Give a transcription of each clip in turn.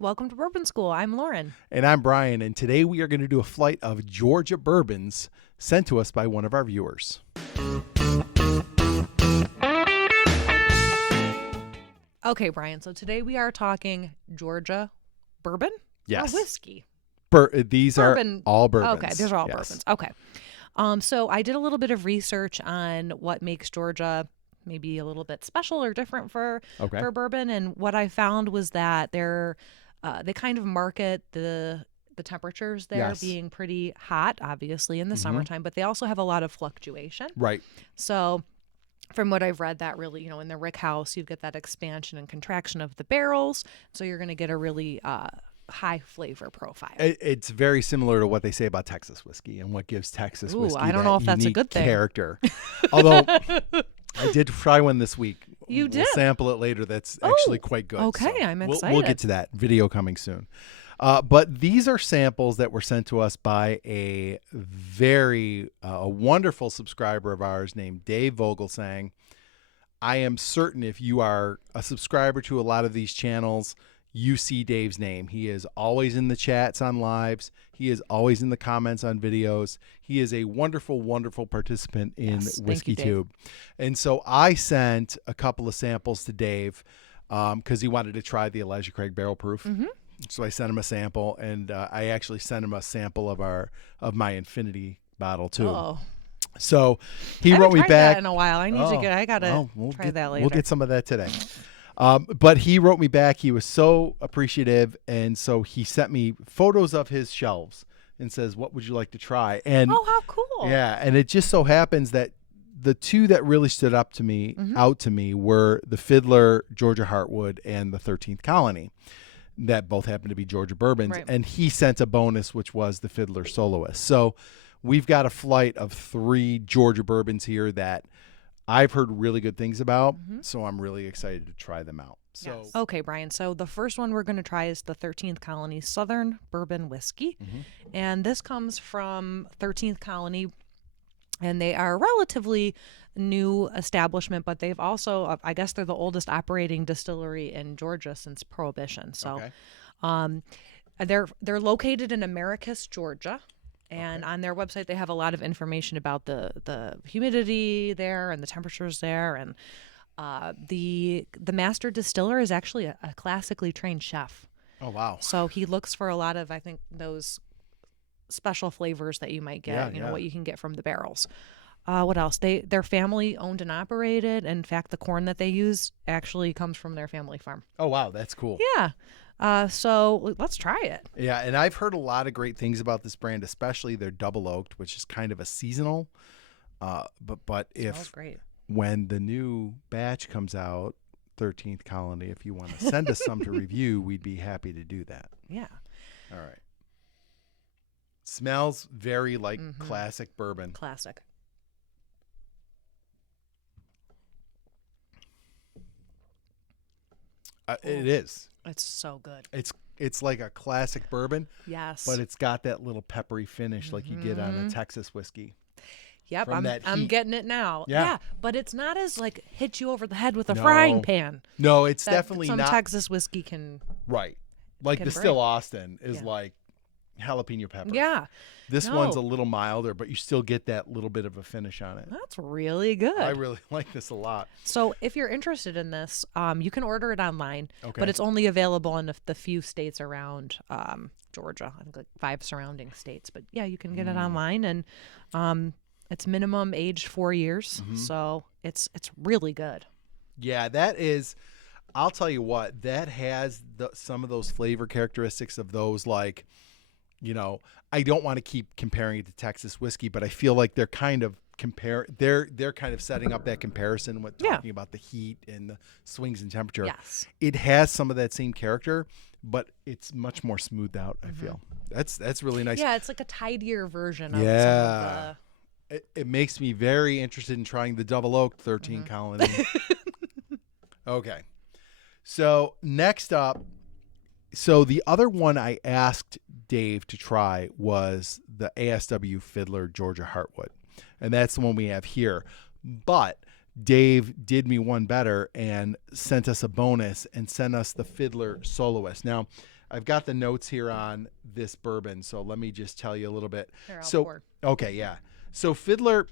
Welcome to Bourbon School. I'm Lauren. And I'm Brian, and today we are going to do a flight of Georgia bourbons sent to us by one of our viewers. Okay, Brian, so today we are talking Georgia bourbon? Yes. Or whiskey? These Bourbon. are all bourbons. Okay, these are all Yes. bourbons. Okay. So I did a little bit of research on what makes Georgia maybe a little bit special or different for bourbon, and what I found was that they kind of market the temperatures there Yes. being pretty hot, obviously in the summertime, but they also have a lot of fluctuation. Right. So from what I've read, that really, in the rick house, you get that expansion and contraction of the barrels, so you're going to get a really high flavor profile. It's very similar to what they say about Texas whiskey and what gives Texas whiskey I don't that know if that's a unique good thing. character. Although I did try one this week. You We'll did? sample it later. That's actually quite good. Okay, So I'm We'll excited. get to that. Video coming soon. But these are samples that were sent to us by a very wonderful subscriber of ours named Dave Vogelsang. I am certain if you are a subscriber to a lot of these channels, you see Dave's name. He is always in the chats on lives. He is always in the comments on videos. He is a wonderful, wonderful participant in Yes, thank Whiskey you, Dave. Tube. And so I sent a couple of samples to Dave because he wanted to try the Elijah Craig Barrel Proof. Mm-hmm. So I sent him a sample, and I actually sent him a sample of my Infinity bottle too. Oh, So he I haven't wrote me tried back. that in a while. I need to get. I gotta try that later. We'll get some of that today. But he wrote me back. He was so appreciative, and so he sent me photos of his shelves and says, "What would you like to try?" And Oh, how cool! yeah, and it just so happens that the two that really stood up to me, out to me, were the Fiddler Georgia Heartwood and the 13th Colony. That both happen to be Georgia bourbons, Right. and he sent a bonus, which was the Fiddler Soloist. So we've got a flight of 3 Georgia bourbons here that I've heard really good things about, so I'm really excited to try them out. So Yes. Okay, Brian. So the first one we're going to try is the 13th Colony Southern Bourbon Whiskey. And this comes from 13th Colony, and they are a relatively new establishment, but they've also, I guess they're the oldest operating distillery in Georgia since Prohibition. So they're located in Americus, Georgia. And on their website, they have a lot of information about the humidity there and the temperatures there. And the master distiller is actually a classically trained chef. Oh, wow. So he looks for a lot of, I think, those special flavors that you might get, what you can get from the barrels. What else? They're family owned and operated. In fact, the corn that they use actually comes from their family farm. Oh, wow. That's cool. Yeah. So let's try it. Yeah, and I've heard a lot of great things about this brand, especially their double oaked, which is kind of a seasonal. But Smells great. when the new batch comes out, 13th Colony, if you want to send us some to review, we'd be happy to do that. Yeah. All right. Smells very like classic bourbon. Classic. It is. It's so good. It's like a classic bourbon, Yes. but it's got that little peppery finish like you get on a Texas whiskey. Yep, from that I'm heat. getting it now. Yeah. But it's not as like hit you over the head with a No. frying pan. No, it's That definitely some not Texas whiskey can. right. Like can the Still bring. Austin is Yeah. like jalapeno pepper. Yeah, This No. one's a little milder, but you still get that little bit of a finish on it. that's really good. I really like this a lot. So if you're interested in this, you can order it online, Okay. but it's only available in the few states around Georgia. I think like 5 surrounding states. But yeah, you can get it online, and it's minimum age 4 years, so it's really good. Yeah, that is. I'll tell you what, that has some of those flavor characteristics of those, like, I don't want to keep comparing it to Texas whiskey, but I feel like they're kind of they're kind of setting up that comparison with Yeah. talking about the heat and the swings in temperature. Yes. It has some of that same character, but it's much more smoothed out, I feel. That's really nice. Yeah, it's like a tidier version of Yeah. some of It makes me very interested in trying the double oak 13 Colony. Okay. So next up, the other one I asked Dave to try was the ASW Fiddler Georgia Heartwood. And that's the one we have here. But Dave did me one better and sent us a bonus and sent us the Fiddler Soloist. Now, I've got the notes here on this bourbon, so let me just tell you a little bit. Here, I'll So, pour. okay, yeah. So Fiddler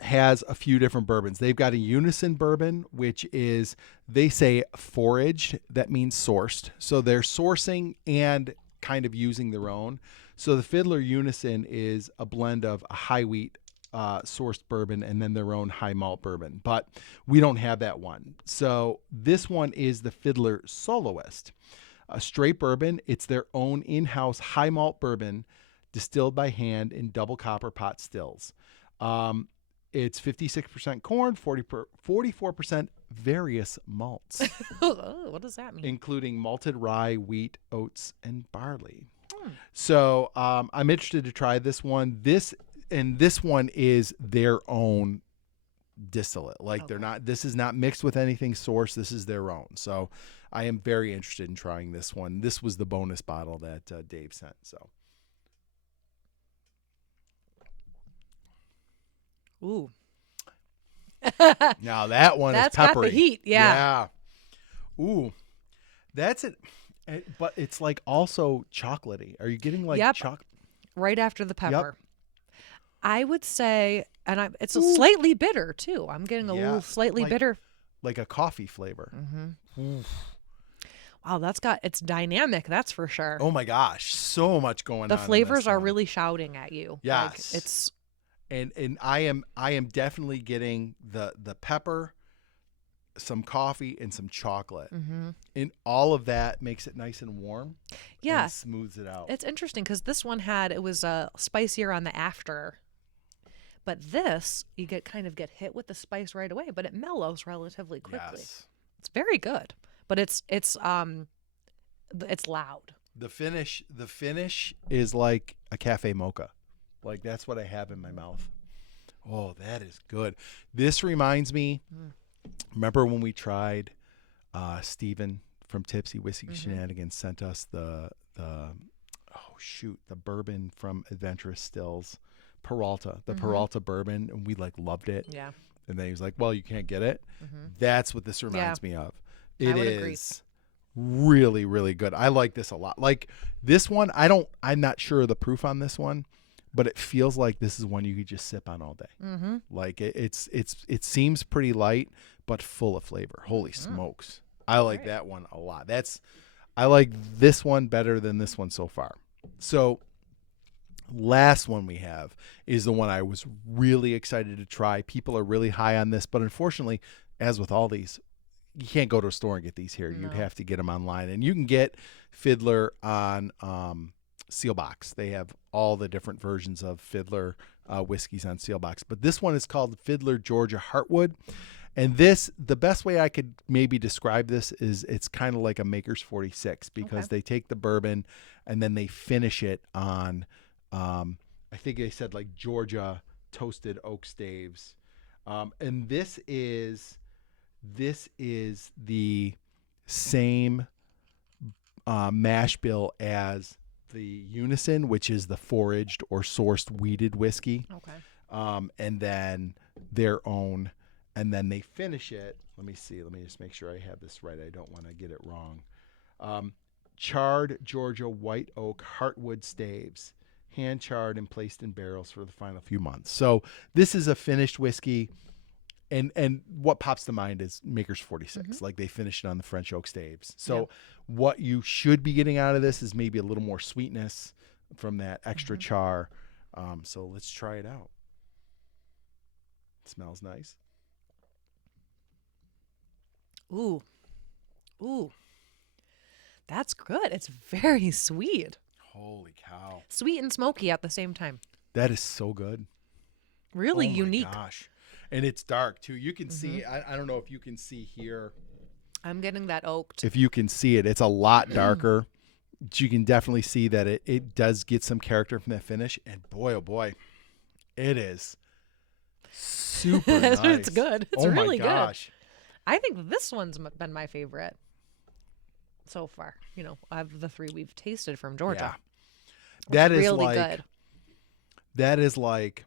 has a few different bourbons. They've got a Unison bourbon, which is, they say foraged. That means sourced. So they're sourcing and kind of using their own. So the Fiddler Unison is a blend of a high wheat sourced bourbon and then their own high malt bourbon. But we don't have that one. So this one is the Fiddler Soloist. A straight bourbon. It's their own in-house high malt bourbon distilled by hand in double copper pot stills. It's 56% corn, 44% various malts, Oh, what does that mean? including malted rye, wheat, oats, and barley. So I'm interested to try this one. This one is their own distillate. Like they're not. This is not mixed with anything sourced. This is their own. So I am very interested in trying this one. This was the bonus bottle that Dave sent. So. Ooh. Now that one That's is peppery. got the heat, yeah. Ooh, that's it. But it's like also chocolatey. Are you getting like Yep. chocolate? Right after the pepper. I would say, and it's a slightly bitter too. I'm getting a little slightly bitter. Like a coffee flavor. Wow, it's dynamic. That's for sure. Oh my gosh, so much going on. The in flavors this are one. really shouting at you. Yes. Like, it's. And I am definitely getting the pepper, some coffee, and some chocolate. And all of that makes it nice and warm. Yeah. And smooths it out. It's interesting because this one it was spicier on the after. But this, you get hit with the spice right away, but it mellows relatively quickly. Yes. It's very good, but it's loud. The finish is like a cafe mocha. Like that's what I have in my mouth. Oh, that is good. This reminds me, remember when we tried Steven from Tipsy Whiskey Shenanigans sent us the bourbon from Adventurous Stills, Peralta, the Peralta bourbon, and we like loved it. Yeah. And then he was like, well, you can't get it. That's what this reminds me of. I would agree. Really, really good. I like this a lot. Like this one, I'm not sure of the proof on this one, but it feels like this is one you could just sip on all day. Like it seems pretty light, but full of flavor. Holy smokes. I like that one a lot. I like this one better than this one so far. So last one we have is the one I was really excited to try. People are really high on this, but unfortunately, as with all these, you can't go to a store and get these here. No. You'd have to get them online, and you can get Fiddler on Sealbox. They have all the different versions of Fiddler whiskeys on Sealbox, but this one is called Fiddler Georgia Heartwood. And the best way I could maybe describe this is it's kind of like a Maker's 46 because they take the bourbon and then they finish it on, I think they said like Georgia toasted oak staves. And this is the same mash bill as the Unison, which is the foraged or sourced wheated whiskey. Okay. And then their own, and then they finish it. Let me see. Let me just make sure I have this right. I don't want to get it wrong. Charred Georgia white oak heartwood staves, hand charred and placed in barrels for the final few months. So this is a finished whiskey. And what pops to mind is Maker's 46. Like they finished it on the French oak staves. So what you should be getting out of this is maybe a little more sweetness from that extra char. So let's try it out. It smells nice. Ooh. That's good. It's very sweet. Holy cow. Sweet and smoky at the same time. That is so good. Really unique. Oh my gosh. And it's dark too. You can see, I don't know if you can see here. I'm getting that oaked. If you can see it, it's a lot darker. You can definitely see that it does get some character from that finish. And boy, oh boy, it is super nice. It's good. It's really good. Oh my gosh. I think this one's been my favorite so far. Of the three we've tasted from Georgia. Yeah. That is really like, good. That is like,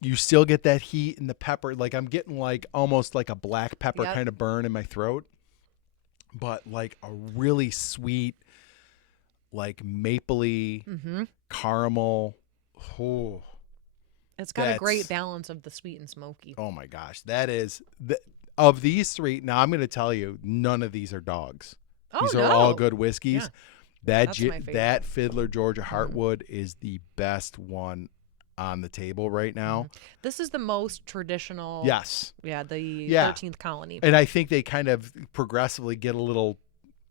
you still get that heat and the pepper. Like I'm getting like almost like a black pepper kind of burn in my throat, but like a really sweet, like mapley, caramel. Oh, it's got a great balance of the sweet and smoky. Oh my gosh, that is of these three. Now I'm going to tell you, none of these are dogs. Oh, these are all good whiskeys. Yeah. That Fiddler Georgia Heartwood is the best one on the table right now. This is the most traditional. Yes. Yeah, the 13th Colony. And I think they kind of progressively get a little,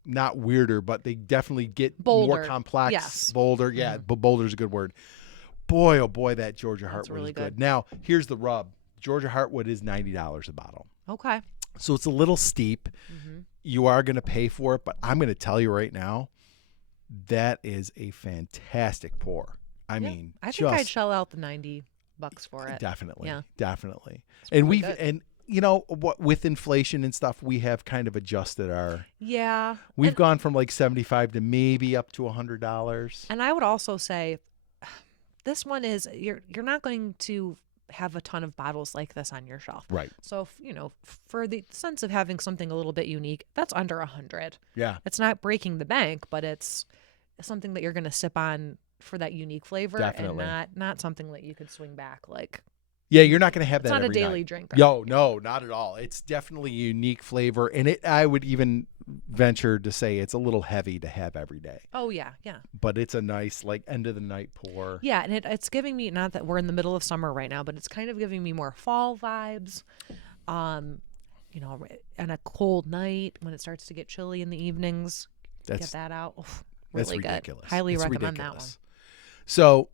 not weirder, but they definitely get more complex. Yes. Bolder. Yeah, but bolder's a good word. Boy, oh boy, that Georgia Heartwood really is good. good. Now, here's the rub. Georgia Heartwood is $90 a bottle. Okay. So it's a little steep. You are going to pay for it, but I'm going to tell you right now, that is a fantastic pour. I mean, I think I'd shell out the $90 for it. Definitely. Yeah. Definitely. Really and you know what, with inflation and stuff, we have kind of adjusted our. Yeah. We've gone from like $75 to maybe up to $100. And I would also say this one is you're not going to have a ton of bottles like this on your shelf. Right. So, for the sense of having something a little bit unique, that's under 100. Yeah. It's not breaking the bank, but it's something that you're going to sip on for that unique flavor. Definitely. And not something that you could swing back like. Yeah, you're not going to have that It's not every a daily night. drink. No, not at all. It's definitely a unique flavor, and I would even venture to say it's a little heavy to have every day. Oh, yeah, yeah. But it's a nice, like, end of the night pour. Yeah, and it's giving me, not that we're in the middle of summer right now, but it's kind of giving me more fall vibes. And a cold night when it starts to get chilly in the evenings, get that out. Oof, really that's good. ridiculous. Highly it's recommend ridiculous. that one. So,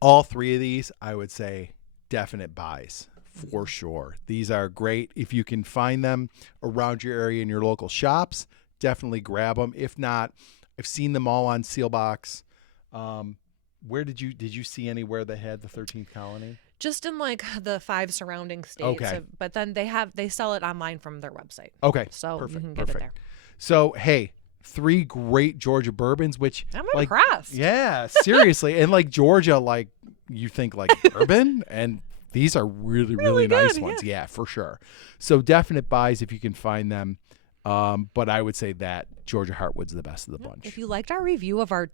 all three of these, I would say, definite buys for sure. These are great. If you can find them around your area in your local shops, definitely grab them. If not, I've seen them all on Sealbox. Where did you see anywhere that had the 13th Colony? Just in like the 5 surrounding states. Okay. But then they sell it online from their website. Okay. So perfect, you can get it there. So, hey, 3 great Georgia bourbons, which I'm impressed. Yeah, seriously. And like Georgia, like you think like bourbon, and these are really nice good, ones. Yeah, for sure. So definite buys if you can find them. But I would say that Georgia Heartwood's the best of the bunch. If you liked our review of our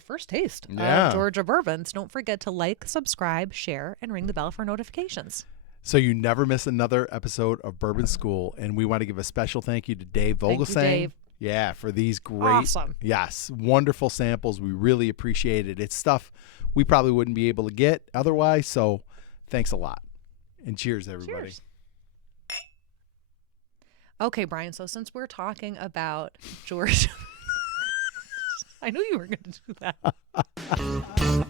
first taste Yeah. of Georgia bourbons, don't forget to like, subscribe, share, and ring the bell for notifications. So you never miss another episode of Bourbon School. And we want to give a special thank you to Dave Vogelsang. Thank you, Dave. Yeah, for these great, Awesome. Yes, wonderful samples. We really appreciate it. It's stuff we probably wouldn't be able to get otherwise. So thanks a lot. And cheers, everybody. Cheers. Okay, Brian, so since we're talking about Georgia, I knew you were going to do that.